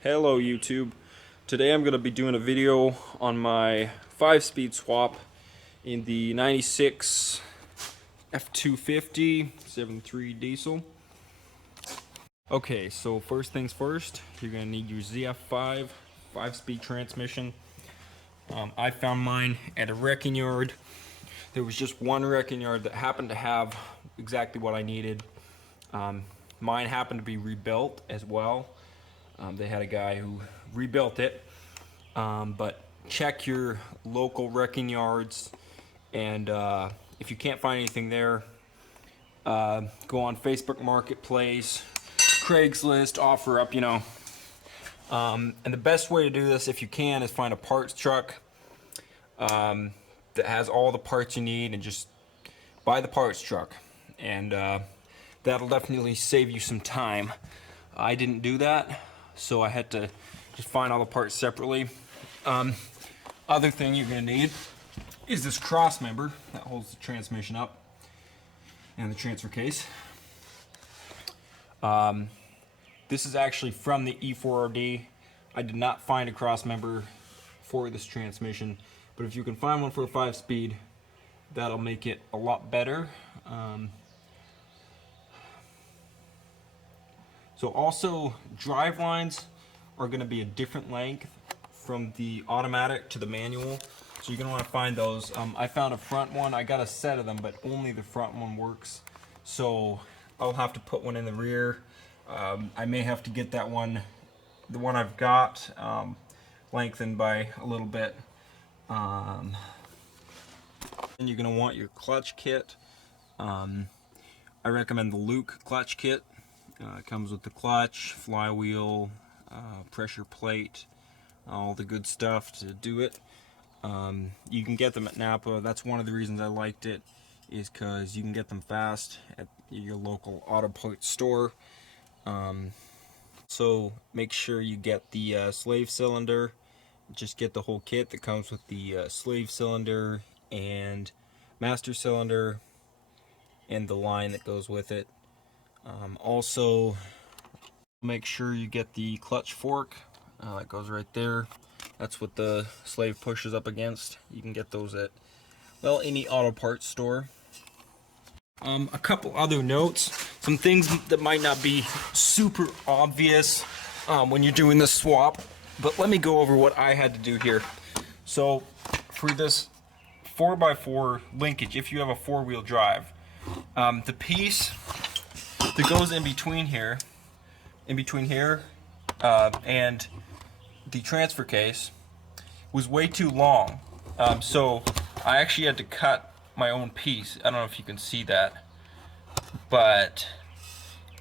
Hello YouTube. Today I'm going to be doing a video on my 5-speed swap in the 96 F250 7.3 diesel. Okay, so first things first, you're going to need your ZF5 5-speed transmission. I found mine at a wrecking yard. There was just one wrecking yard that happened to have exactly what I needed. Mine happened to be rebuilt as well. They had a guy who rebuilt it, but check your local wrecking yards, and if you can't find anything there, go on Facebook Marketplace, Craigslist, OfferUp, you know. And the best way to do this, if you can, is find a parts truck that has all the parts you need, and just buy the parts truck, and that'll definitely save you some time. I didn't do that, so I had to just find all the parts separately. Other thing you're going to need is this cross member that holds the transmission up and the transfer case. This is actually from the E4RD. I did not find a cross member for this transmission, but if you can find one for a 5-speed, that'll make it a lot better. So also, drive lines are going to be a different length from the automatic to the manual, so you're going to want to find those. I found a front one. I got a set of them, but only the front one works, so I'll have to put one in the rear. I may have to get that one, the one I've got, lengthened by a little bit. And you're going to want your clutch kit. I recommend the Luke clutch kit. It comes with the clutch, flywheel, pressure plate, all the good stuff to do it. You can get them at Napa. That's one of the reasons I liked it, is because you can get them fast at your local auto parts store. So make sure you get the slave cylinder. Just get the whole kit that comes with the slave cylinder and master cylinder and the line that goes with it. Also, make sure you get the clutch fork. It goes right there. That's what the slave pushes up against. You can get those at, well, any auto parts store. A couple other notes. Some things that might not be super obvious when you're doing this swap, but let me go over what I had to do here. So, for this 4x4 linkage, if you have a 4-wheel drive, the piece that goes in between here and the transfer case was way too long. So I actually had to cut my own piece. I don't know if you can see that, but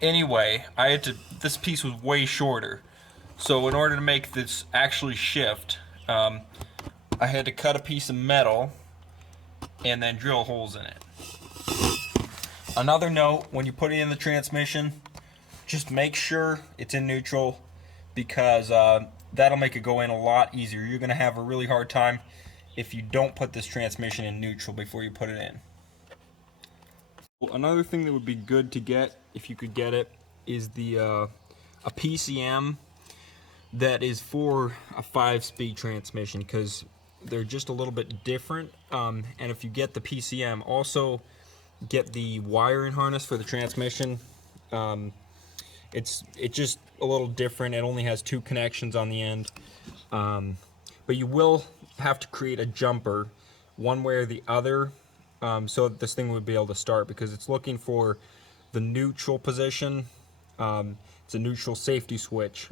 anyway, this piece was way shorter. So in order to make this actually shift, I had to cut a piece of metal and then drill holes in it. Another note, when you put it in the transmission, just make sure it's in neutral, because that'll make it go in a lot easier. You're going to have a really hard time if you don't put this transmission in neutral before you put it in. Well, another thing that would be good to get, if you could get it, is the a PCM that is for a 5-speed transmission, because they're just a little bit different. And if you get the PCM, also get the wiring harness for the transmission. It's just a little different. It only has 2 connections on the end, but you will have to create a jumper one way or the other, so that this thing would be able to start, because it's looking for the neutral position. It's a neutral safety switch,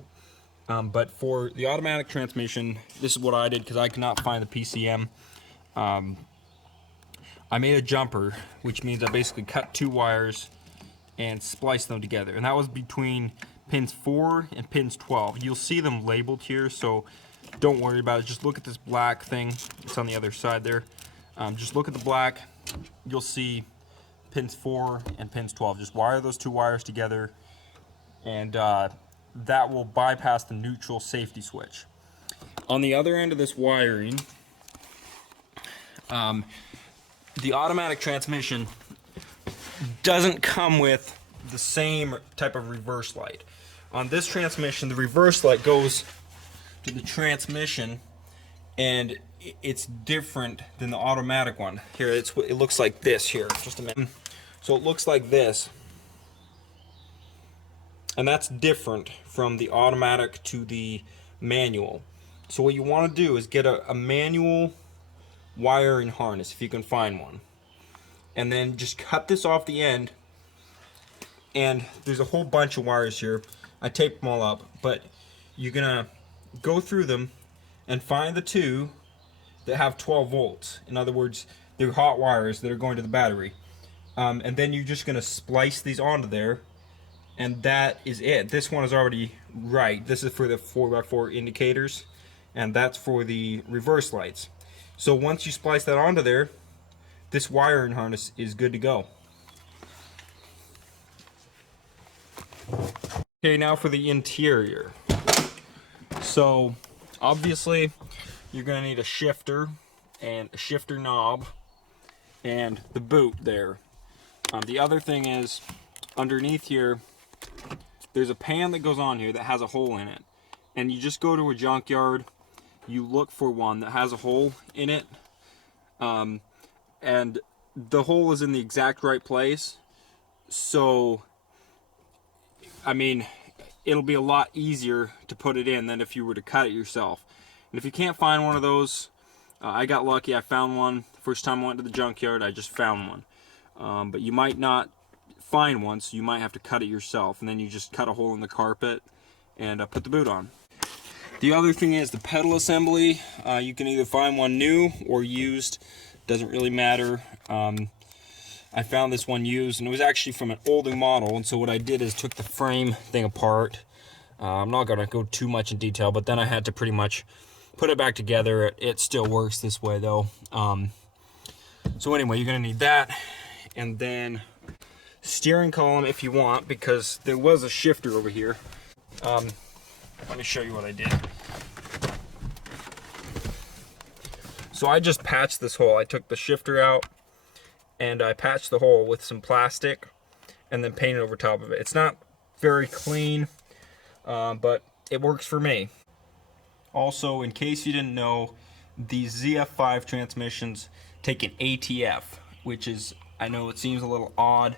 but for the automatic transmission, this is what I did, because I could not find the PCM. I made a jumper, which means I basically cut 2 wires and spliced them together, and that was between pins 4 and pins 12. You'll see them labeled here, so don't worry about it. Just look at this black thing. It's on the other side there. Just look at the black. You'll see pins 4 and pins 12. Just wire those 2 wires together, and that will bypass the neutral safety switch. On the other end of this wiring, the automatic transmission doesn't come with the same type of reverse light. on this transmission, the reverse light goes to the transmission, and it's different than the automatic one. Here, it looks like this here. Just a minute. So it looks like this, and that's different from the automatic to the manual. So what you want to do is get a manual wiring harness, if you can find one, and then just cut this off the end. And there's a whole bunch of wires here. I taped them all up, but you're gonna go through them and find the two that have 12 volts. In other words, they're hot wires that are going to the battery. And then you're just gonna splice these onto there, and that is it. This one is already right. This is for the 4x4 indicators, and that's for the reverse lights. So once you splice that onto there, this wiring harness is good to go. Okay, now for the interior. So obviously you're going to need a shifter and a shifter knob and the boot there. The other thing is, underneath here there's a pan that goes on here that has a hole in it, and you just go to a junkyard, you look for one that has a hole in it, and the hole is in the exact right place. So I mean, it'll be a lot easier to put it in than if you were to cut it yourself. And if you can't find one of those, I got lucky, I found one. First time I went to the junkyard, I just found one. But you might not find one, so you might have to cut it yourself. And then you just cut a hole in the carpet and put the boot on. The other thing is the pedal assembly. You can either find one new or used, doesn't really matter. I found this one used, and it was actually from an older model, and so what I did is took the frame thing apart. I'm not going to go too much in detail, but then I had to pretty much put it back together. It still works this way though. So anyway, you're going to need that, and then steering column if you want, because there was a shifter over here. Let me show you what I did. So I just patched this hole. I took the shifter out, and I patched the hole with some plastic and then painted over top of it. It's not very clean, but it works for me. Also, in case you didn't know, these ZF5 transmissions take an ATF, which is, I know it seems a little odd,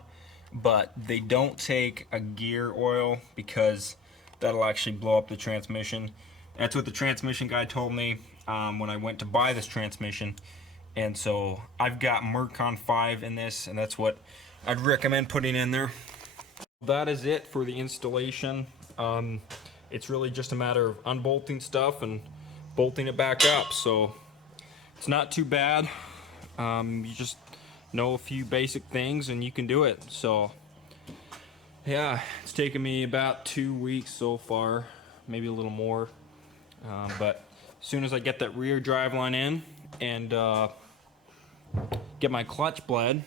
but they don't take a gear oil because that'll actually blow up the transmission. That's what the transmission guy told me when I went to buy this transmission. And so I've got Mercon 5 in this, and that's what I'd recommend putting in there. That is it for the installation. It's really just a matter of unbolting stuff and bolting it back up. So it's not too bad. You just know a few basic things and you can do it. So yeah, it's taken me about 2 weeks so far, maybe a little more. But as soon as I get that rear drive line in and get my clutch bled,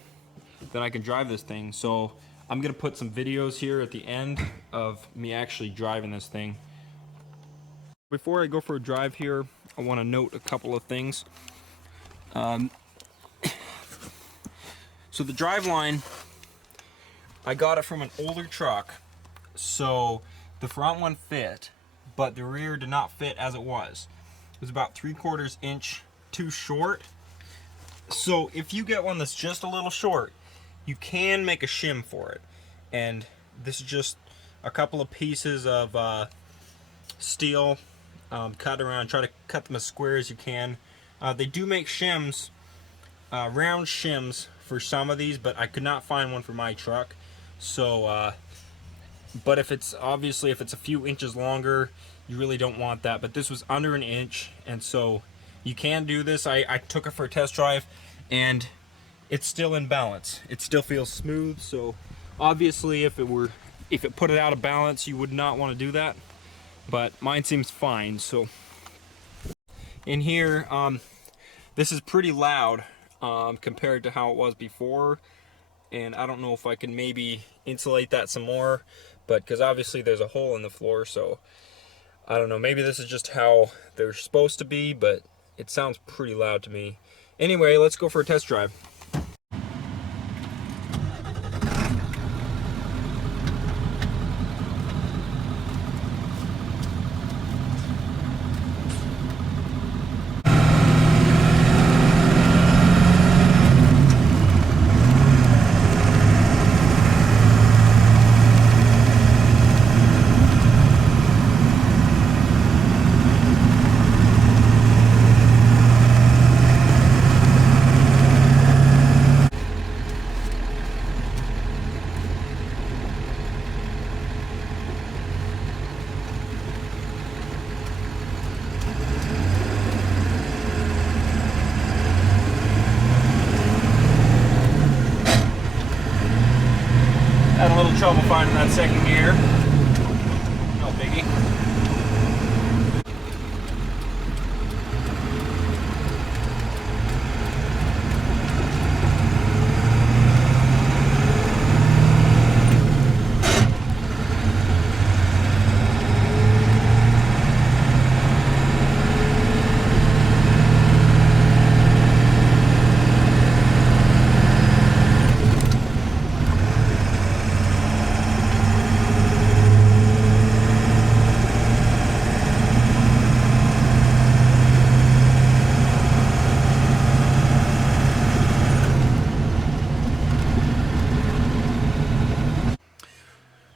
then I can drive this thing. So I'm gonna put some videos here at the end of me actually driving this thing. Before I go for a drive here, I want to note a couple of things. So the drive line, I got it from an older truck, so the front one fit, but the rear did not fit as it was. It was about 3/4 inch too short. So if you get one that's just a little short, you can make a shim for it. And this is just a couple of pieces of steel cut around. Try to cut them as square as you can. They do make shims, round shims for some of these, but I could not find one for my truck. So but if it's obviously if it's a few inches longer, you really don't want that. But this was under an inch, and so you can do this. I took it for a test drive, and it's still in balance. It still feels smooth. So obviously if it put it out of balance, you would not want to do that, but mine seems fine. So in here, this is pretty loud compared to how it was before, and I don't know if I can maybe insulate that some more, but because obviously there's a hole in the floor, so I don't know, maybe this is just how they're supposed to be, but it sounds pretty loud to me. Anyway, let's go for a test drive. trouble finding that second gear. No biggie.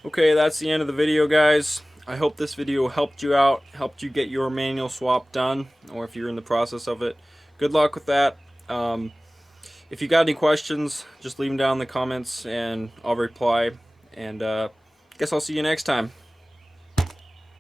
Okay, that's the end of the video, guys. I hope this video helped you out, helped you get your manual swap done, or if you're in the process of it. Good luck with that. If you got any questions, just leave them down in the comments and I'll reply. And I guess I'll see you next time.